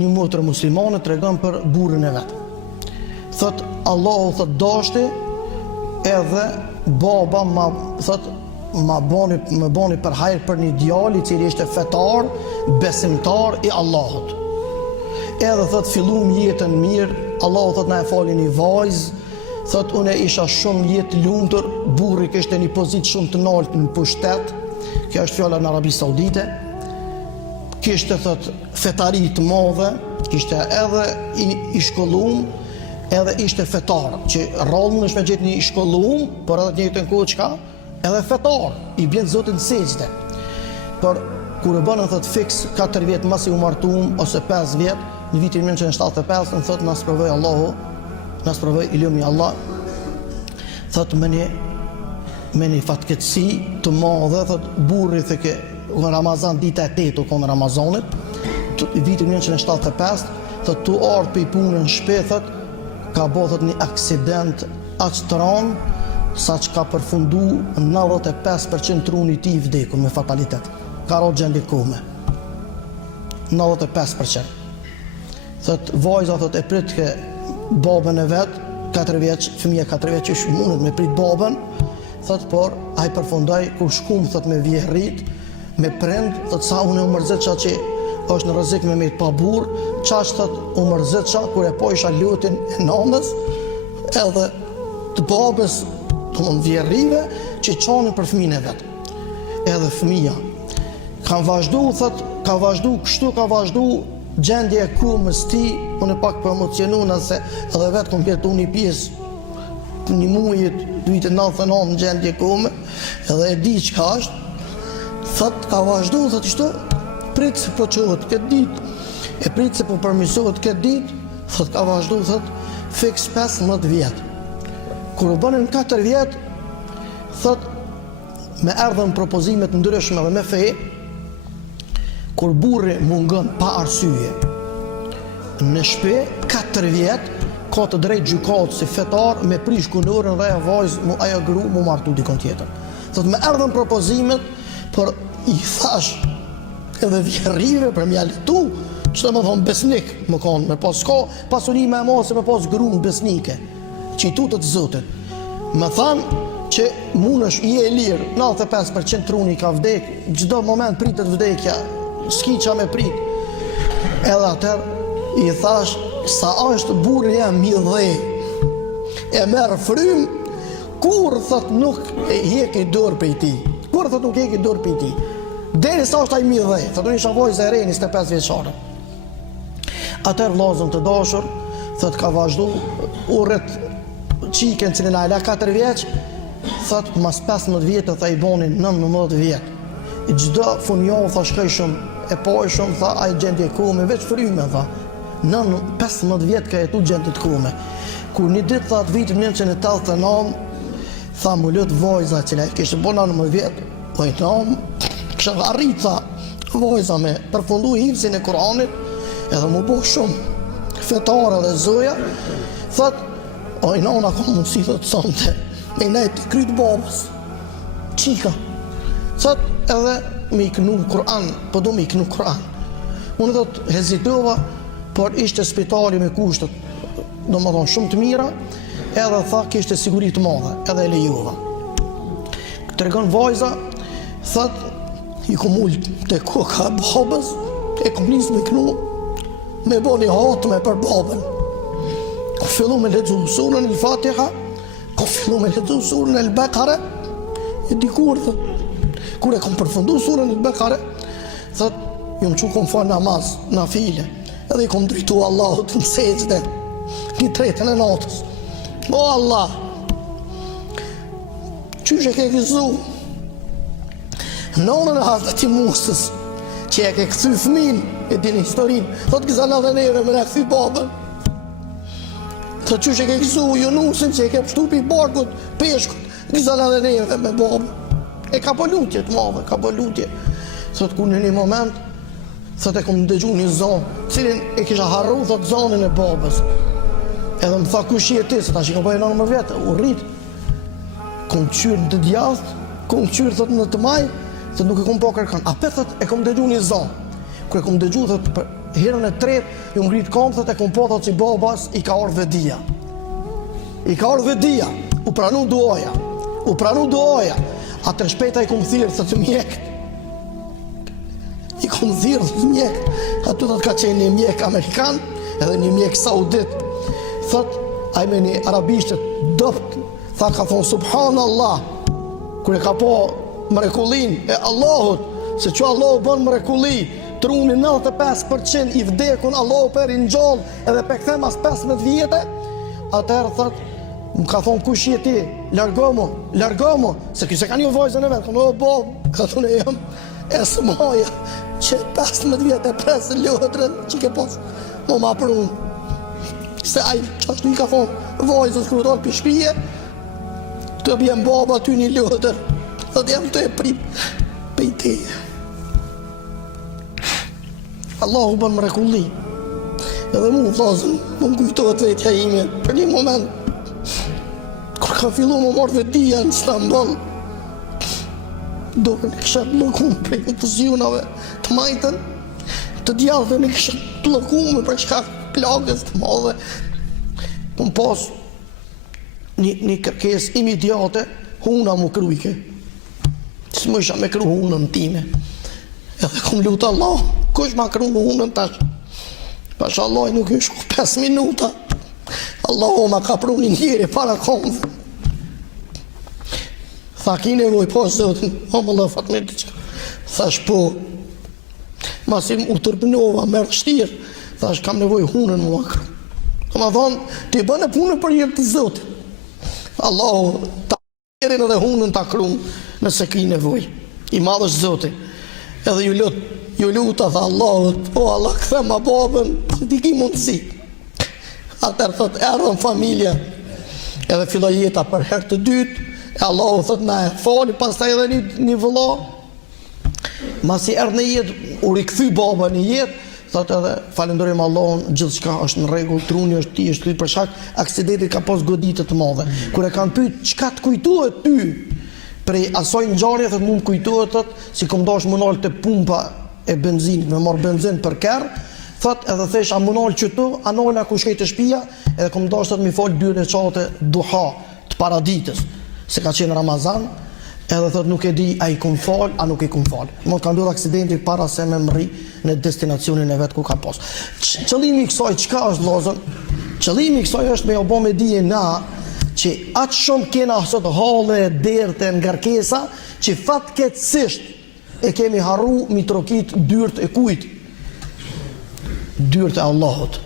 një motër muslimane tregon për burrin e vet. Thot Allahu thot dashti edhe baba më bani për hajër për një djalë i cili ishte fetar, besimtar i Allahut. Edhe thot filluam jetën mirë, Allahu thot na e fali një vajzë, thot unë isha shumë jetë lumtur, burri kishte një pozitë shumë të lartë në pushtet. Kjo është fjala në Arabi Saudite. Kishte thot fetari të madhe, kishte edhe i shkollum, edhe ishte fetar, që rollën është me gjetë një i shkollum, por edhe të njëjtën kohë çka, edhe fetar, i bjen Zotit në sejdë. Por kur e bënën thot fiks 4 vjet mbas i u martuam ose 5 vjet, në vitin 1975, në thot na sprovoi Allahu, na sprovoi ilumi Allah. Thot me një fatkeqësi të madhe, thot burri thekë në Ramazan dita e 8 kon Ramazanit, vitin 1975, thot tu ardh pe punën në shtëpi, thot ka bërë thot një aksident aq të rënd sa që ka përfundu 95% truni i tij i vdekur me fatalitet. Ka rrot gjendje kome. 95%. Thot vajza thot e prit ke babën e vet, 4 vjeç, fëmia 4 vjeç që mundet me prit babën, thot por ai përfundoi kur shkum thot me vjerrit, me prind, thot sa unë u mërzitësha që është në rrezik me të pa burr, çash thot u mërzitësha kur e pojsha lutin e nënës, edhe të babës, domthon vjerrive që çonin për fëmijën e vet. Edhe fëmia ka vazhdu gjendje e kumës ti, unë pak për emocionuna se edhe vetë kom pjetu një pjesë një mujit 99 në gjendje kume, edhe e di qka është, thët ka vazhdu, thët ishto, pritë se po qohët këtë dit, e pritë se po përmisohet këtë dit, thët ka vazhdu, thët fiks 15 vjetë. Kur u bënin 4 vjetë, thët me erdhën propozimet ndryshme dhe me fej, kur burri mungon pa arsye në shtëpi 4 vjet, ka të drejtë gjykatës si fetar me prish kunorën dhe ajo vajzë ajo gru mu martu dikon tjetër. Thot me erdhën propozimet, por i thash edhe vjerrive për m'ja letu, që të më thonë besnik më konë, me pas ka pasuri me ma se me pas grunë besnike, që i tutët Zotit. Me thanë që munësh i e lirë, 95% truni ka vdek, çdo moment pritet vdekja, s'ki qa me prit. Edhe atër i thash sa është burri jam mi dhej, e merë frym, kur thot nuk e heki dorë për ti, kur thot nuk e heki dorë për ti, deri sa është ai mi dhej, thot unë isha vojzë e re 25 vjeçare. Atër vllazën të dashur, thot ka vazhdu urret qiken cilin a la 4 vjeç, thot mas 15 vjetë tha i bonin 19 vjetë. Gjdo funjohë tha shkoj shumë, e pojshëm, tha a i gjendje kume, veç fryme, tha. 15 vjetë ka jetu gjendje të kume. Kur një ditë, tha, të vitin 1989, tha, më lëtë vojza, cila kishtë bona 19 vjetë, ojtëm, kështë arrit, tha, vojza me përfundu hifësin e Kuranit, edhe më bo shumë fetare dhe zoja, thët, ojnona ka mundësi të sonte, me nejtë të krytë babës, qika, thët, edhe me iknu Kur'an, po do me iknu Kur'an. Unë thot hezitova, por ishte spitali me kushtet, do më thonë shumë të mira, edhe tha kishte siguri të madhe, edhe e lejova. Të regon vajza, thot, i kom ullë të koka e babës, e kom nisë me iknu, me bo një hatme për babën. Ko fillu me ledzu surën il Fatiha, ko fillu me ledzu surën il Bekare, e dikur, thot, kur e kom përfundu surën il Bekare, thot, jom që kom fa namaz, na file, edhe i kom dritu Allahut në sejdë, një tretën e natës. O Allah, qysh e ke gëzu? Nonën e Hazreti Musës, që e ke këthy fëmin, e din historinë, thot gëzana dhe neve me në këthy babën. Thot qysh e ke gëzu Junusin, që e ke pështu pi barkut, peshkut, gëzana dhe neve me babën. E ka po lutje të madhe, ka po lutje. Thot ku në një moment, thot e kom dëgju një zonë, cilin e kisha harru, thot zonën e babës. Edhe më tha kush je ti, se ta që ka bëjë 19 vjetë, u rritë. Kom qyrë në të djathë, kom qyrë thot në të maj, thot nuk e kom po kërkan. Ape thot e kom dëgju një zonë. Kër e kom dëgju thot herën e tretë ju ngrit këmbët e kom po thot si babas i ka ardhur vedia. I ka ardhur vedia, u pranu duaja. U pranu duaja. Atë shpejta i kom thirrë se të mjek. I kom thirrë të mjek. Aty thot ka qenë një mjek amerikan edhe një mjek saudit. Thot ai me një arabishtë dopt, tha ka thonë subhanallah. Kur e ka po mrekullin e Allahut, se që Allahu bën mrekulli, truni 95% i vdekun Allahu për i ngjall edhe pe kthem as 15 vjete, atëherë thot më ka thonë kush je ti? Largomo, se ky se ka një vajzën e vet. O bob, ka thonë jam esmaja që 15 vjetë e presë lëhdrën që ke pas më ma prun. Se ai qashtu i ka thonë vajzës kërë tonë për shpije, të bjem baba ty një lëhdër, dhe jam të e prip për i teje. Allahu bën mrekulli. Edhe mu vllazën, më kujtohet vetja ime për një moment. Kur ka fillu më marrë vetia në Istanbul, dorën e kisha blokuar prej konfuzionave të majtën, të djallëve në kisha blokuar për shkak plagës të madhe. Kom pas një kërkesë imediate, huna mu krujke. S'më isha me kru hunën time. Edhe kom lutë Allah, kush ma kru hunën tash? Pasha Allah nuk është 5 minuta. Allahu ma ka pru një njëri para komëve. Tha ki nevoj, po zotin, o më lë Fatmir diqka. Thash po, masim u tërpënova, merë shtirë. Thash kam nevoj hunën më akru. Ma thonë, ti bëne punën për jetë të zotin. Allahu ta njerin edhe hunën ta kru nëse ki nevoj. I madhësh zotin. Edhe ju luta tha Allahut, o Allah këthe ma babën, ti ki mundësi. Atër thot, erdhën familja, edhe filloj jeta për herë të dytë, e Allahu thot, na e fali, pas ta edhe një vëlla. Masi erdhë në jetë, u rikëthy baba një jetë, thot edhe, falenderojmë Allahun, gjithë shka është në regull, truni është ti, është ty për shak, aksidentit ka pas goditë të madhe. Kure kanë pyet, çka të kujtohet ty? Prej asoj në gjarje, thot, mund kujtohet, thot, si kom dash më nalë të pumpa e benzinit, me marë benzin për kerë, thot edhe thesh a më nalë qëtu, a nalë ku shkej të shpia, edhe kom dash thot mi falë 2 reqate duha të paraditës, se ka qenë Ramazan, edhe thot nuk e di a i kom falë, a nuk i kom falë. Mund ka ndodhë aksidenti para se me mri në destinacionin e vetë ku ka pas. Qëllimi i kësaj, qka është lozën? Qëllimi i kësaj është me jo bo me dije na, që atë shumë kena sot hale, derte, ngarkesa, që fatkeqësisht e kemi harru mi trokit dyrt e kujt? Dyrt e Allahut.